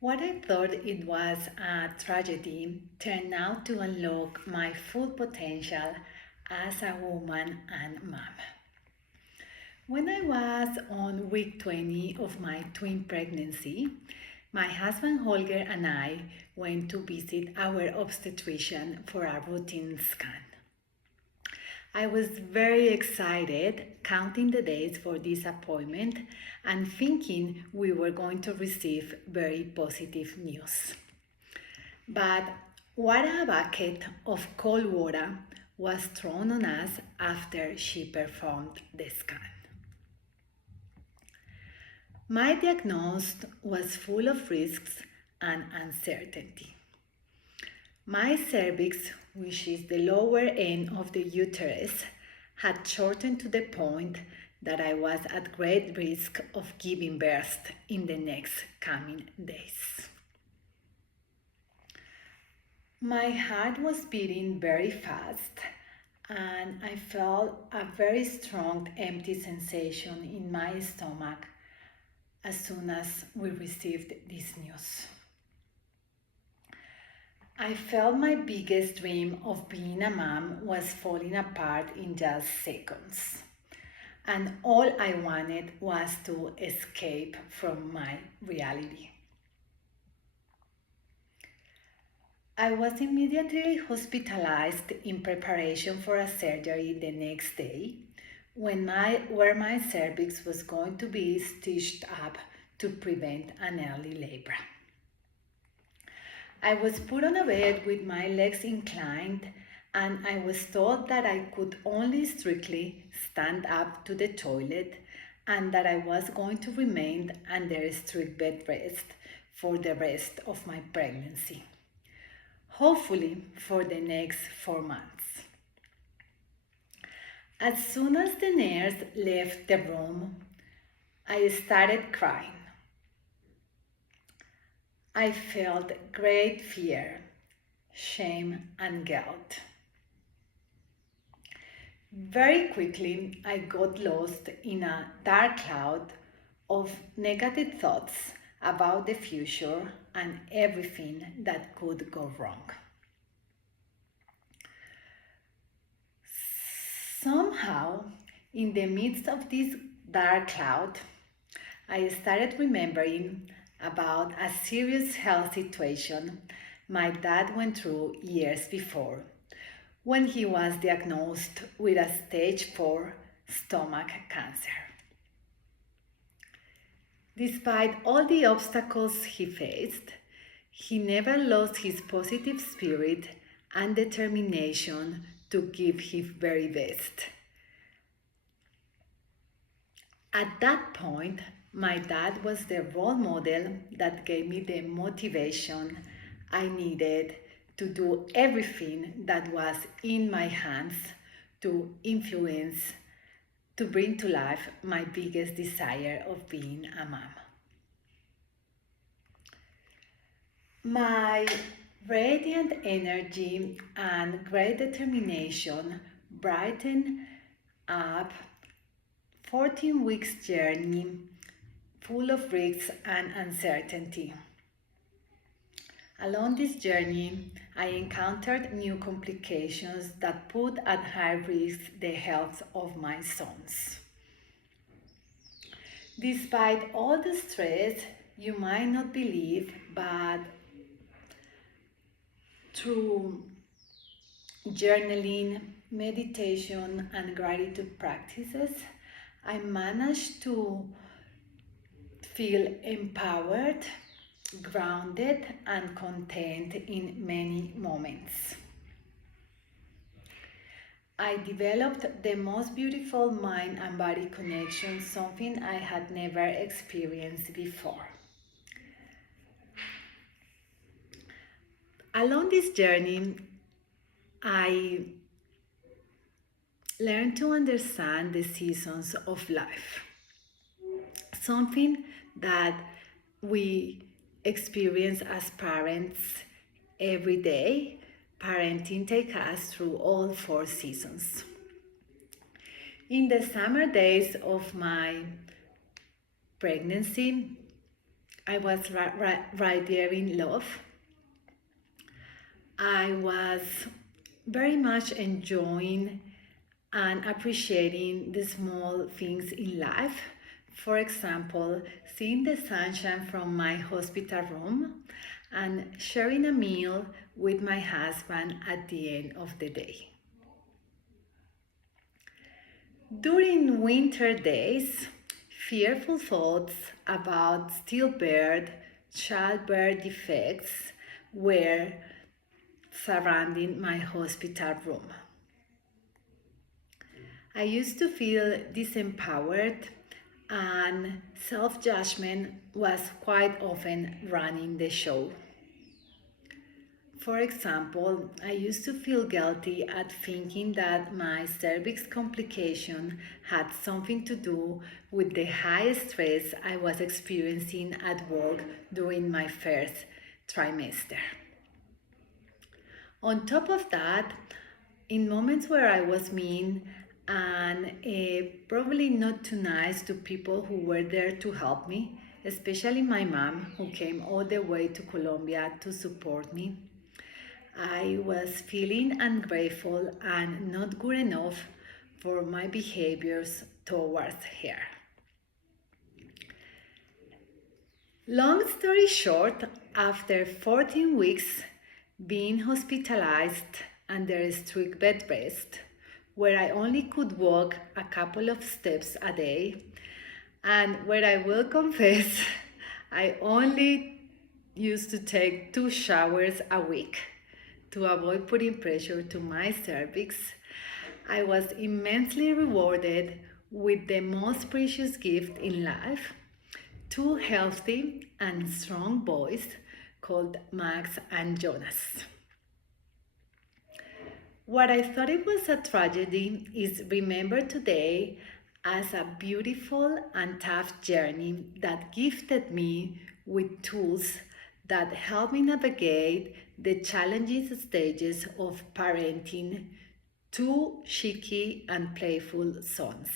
What I thought it was a tragedy turned out to unlock my full potential as a woman and mom. When I was on week 20 of my twin pregnancy, my husband Holger and I went to visit our obstetrician for a routine scan. I was very excited, counting the days for this appointment and thinking we were going to receive very positive news. But what a bucket of cold water was thrown on us after she performed the scan. My diagnosis was full of risks and uncertainty. My cervix, which is the lower end of the uterus, had shortened to the point that I was at great risk of giving birth in the next coming days. My heart was beating very fast, and I felt a very strong empty sensation in my stomach as soon as we received this news. I felt my biggest dream of being a mom was falling apart in just seconds. And all I wanted was to escape from my reality. I was immediately hospitalized in preparation for a surgery the next day where my cervix was going to be stitched up to prevent an early labor. I was put on a bed with my legs inclined, and I was told that I could only strictly stand up to the toilet and that I was going to remain under strict bed rest for the rest of my pregnancy, hopefully for the next 4 months. As soon as the nurse left the room, I started crying. I felt great fear, shame, and guilt. Very quickly, I got lost in a dark cloud of negative thoughts about the future and everything that could go wrong. Somehow, in the midst of this dark cloud, I started remembering about a serious health situation my dad went through years before when he was diagnosed with a stage 4 stomach cancer. Despite all the obstacles he faced, he never lost his positive spirit and determination to give his very best. At that point, my dad was the role model that gave me the motivation I needed to do everything that was in my hands to influence, to bring to life my biggest desire of being a mom. My radiant energy and great determination brightened up 14 weeks journey full of risks and uncertainty. Along this journey, I encountered new complications that put at high risk the health of my sons. Despite all the stress, you might not believe, but through journaling, meditation, and gratitude practices, I managed to feel empowered, grounded, and content in many moments. I developed the most beautiful mind and body connection, something I had never experienced before. Along this journey, I learned to understand the seasons of life, something that we experience as parents every day. Parenting takes us through all 4 seasons. In the summer days of my pregnancy, I was right there in love. I was very much enjoying and appreciating the small things in life. For example, seeing the sunshine from my hospital room and sharing a meal with my husband at the end of the day. During winter days, fearful thoughts about stillbirth, childbirth defects were surrounding my hospital room. I used to feel disempowered, and self judgment was quite often running the show. For example, I used to feel guilty at thinking that my cervix complication had something to do with the high stress I was experiencing at work during my first trimester. On top of that, in moments where I was mean and probably not too nice to people who were there to help me, especially my mom, who came all the way to Colombia to support me, I was feeling ungrateful and not good enough for my behaviors towards her. Long story short, after 14 weeks being hospitalized under strict bed rest, where I only could walk a couple of steps a day, and where I will confess I only used to take 2 showers a week to avoid putting pressure to my cervix, I was immensely rewarded with the most precious gift in life, two healthy and strong boys called Max and Jonas. What I thought it was a tragedy is remembered today as a beautiful and tough journey that gifted me with tools that help me navigate the challenging stages of parenting two cheeky and playful sons.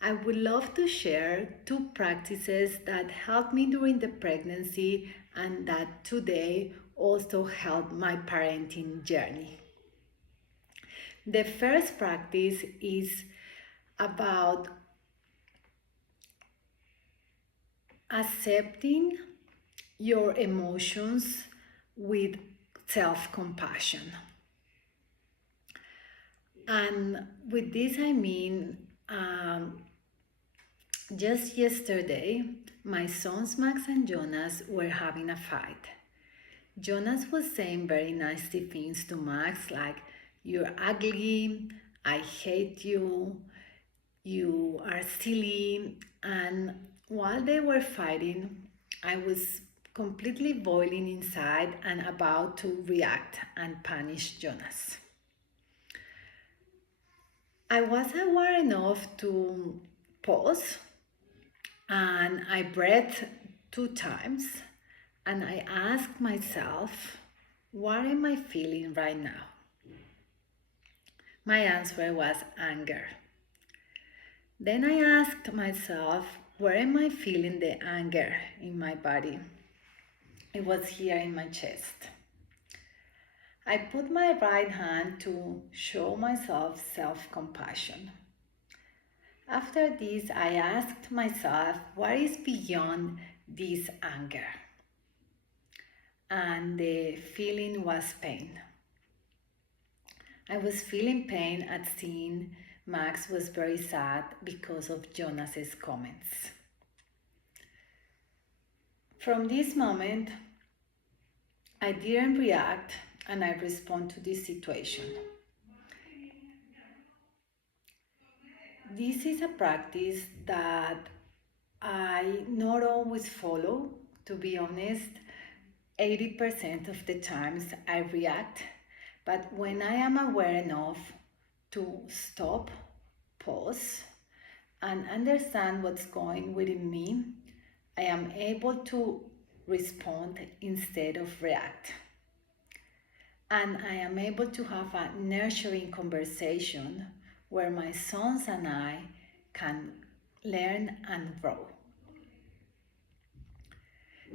I would love to share two practices that helped me during the pregnancy and that today also help my parenting journey. The first practice is about accepting your emotions with self-compassion. And with this I mean, just yesterday, my sons Max and Jonas were having a fight. Jonas was saying very nasty things to Max, like, "You're ugly, I hate you, you are silly." And while they were fighting, I was completely boiling inside and about to react and punish Jonas. I was aware enough to pause, and I breathed 2 times, and I asked myself, what am I feeling right now? My answer was anger. Then I asked myself, where am I feeling the anger in my body? It was here in my chest. I put my right hand to show myself self-compassion. After this, I asked myself, what is beyond this anger? And the feeling was pain. I was feeling pain at seeing Max was very sad because of Jonas's comments. From this moment, I didn't react and I respond to this situation. This is a practice that I not always follow, to be honest. 80% of the times I react, but when I am aware enough to stop, pause, and understand what's going within me, I am able to respond instead of react. And I am able to have a nurturing conversation where my sons and I can learn and grow.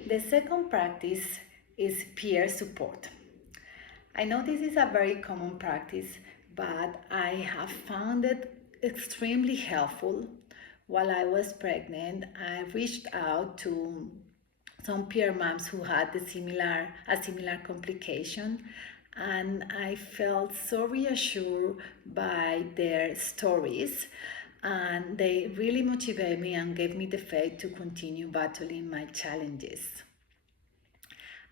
The second practice is peer support. I know this is a very common practice, but I have found it extremely helpful. While I was pregnant, I reached out to some peer moms who had a similar complication, and I felt so reassured by their stories, and they really motivated me and gave me the faith to continue battling my challenges.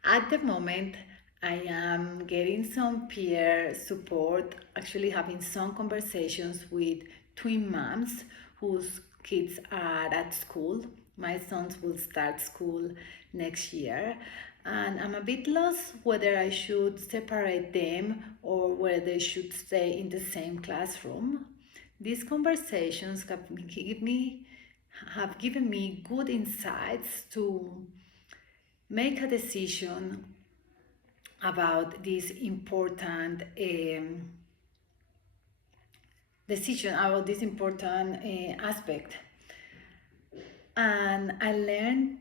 At the moment, I am getting some peer support, actually having some conversations with twin moms whose kids are at school. My sons will start school next year, and I'm a bit lost whether I should separate them or whether they should stay in the same classroom. These conversations have given me good insights to make a decision about this important aspect. And I learned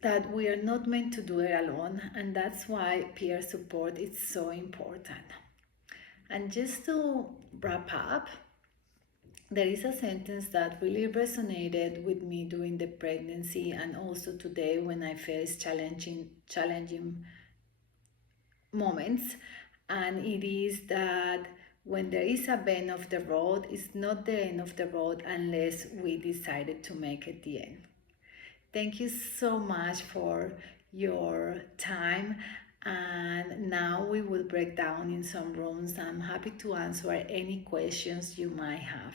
that we are not meant to do it alone, and that's why peer support is so important. And just to wrap up, there is a sentence that really resonated with me during the pregnancy and also today when I face challenging moments, and it is that when there is a bend of the road, it's not the end of the road unless we decided to make it the end. Thank you so much for your time, and now we will break down in some rooms. I'm happy to answer any questions you might have.